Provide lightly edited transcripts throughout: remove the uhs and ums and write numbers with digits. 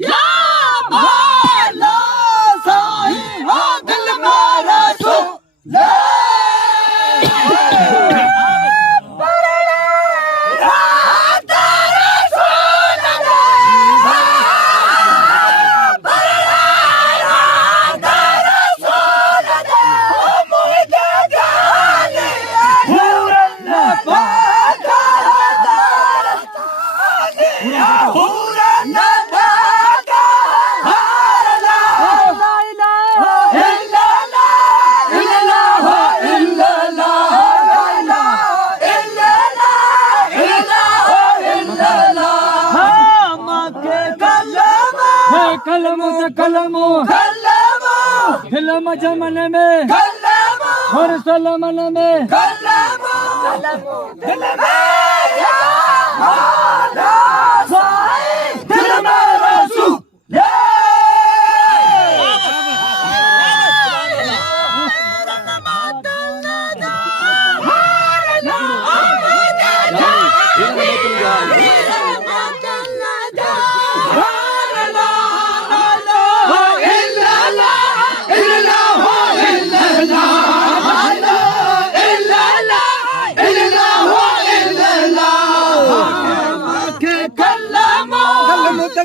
या भोला साईं हो दिल मारा कलमो तो कलमो फिल्म जमन में और सलमन में दिल में रसूल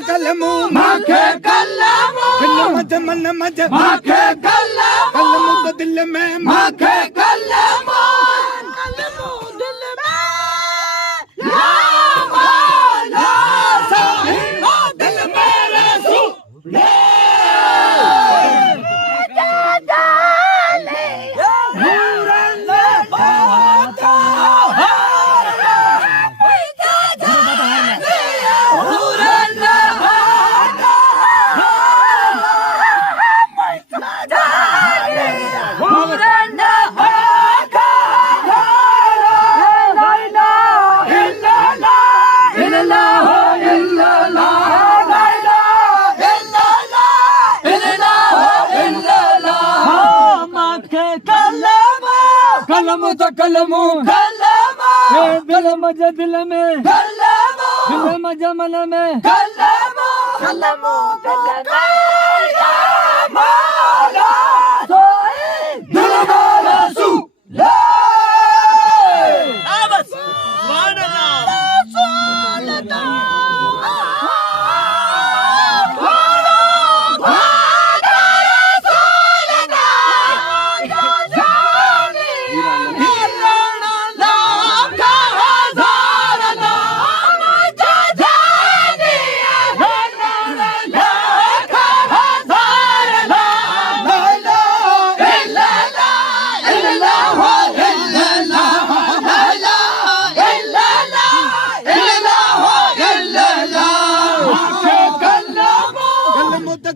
कलमो माके कलमो फिल्म जमन मजे माके कलमो तो दिल में माके कलमो दिल में या मौला साहिब दिल में रसूल कलमो तो कलमो दिल मजे दिल में फिल्म जमन में कलमो दिल में या मौला साहिब दिल में रसूल बस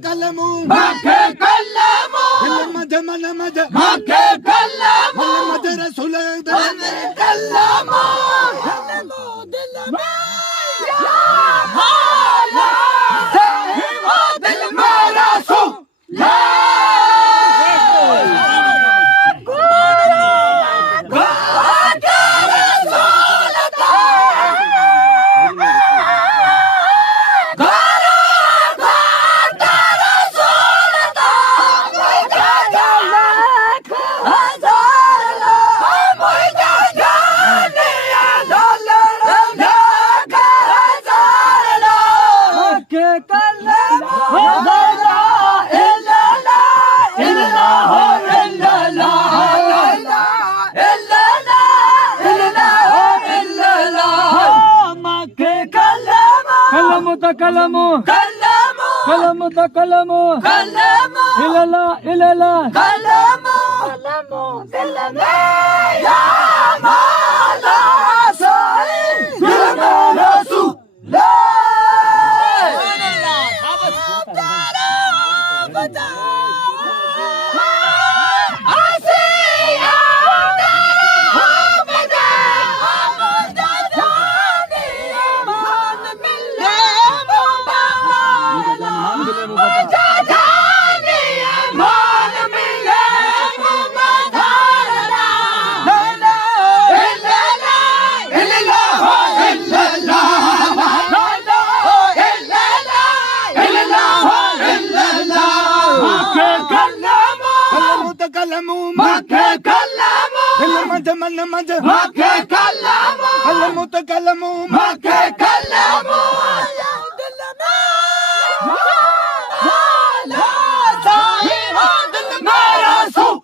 कलमो माके कलमो फिल्म जमन मजे माके कलमो मजे रसूल कलमो दिल में या मौला साहिब दिल में रसूल कलमो तो कलमो कलमो तो कलमो इलला इलला कलमो दिल में या मौला साहिब दिल में रसूल कलमो माके कलमो फिल्म जमन मजे माके कलमो तो कलमो माके कलमो दिल में मौला साहिब दिल में रसूल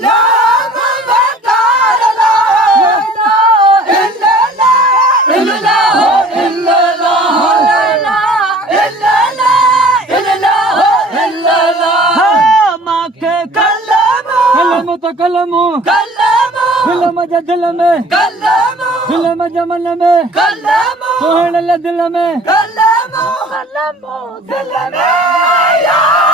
No! कलमो कलमो दिल मजा दिल में कलमो दिल मजा मन में कलमो सोहण दिल में कलमो कलमो दिल में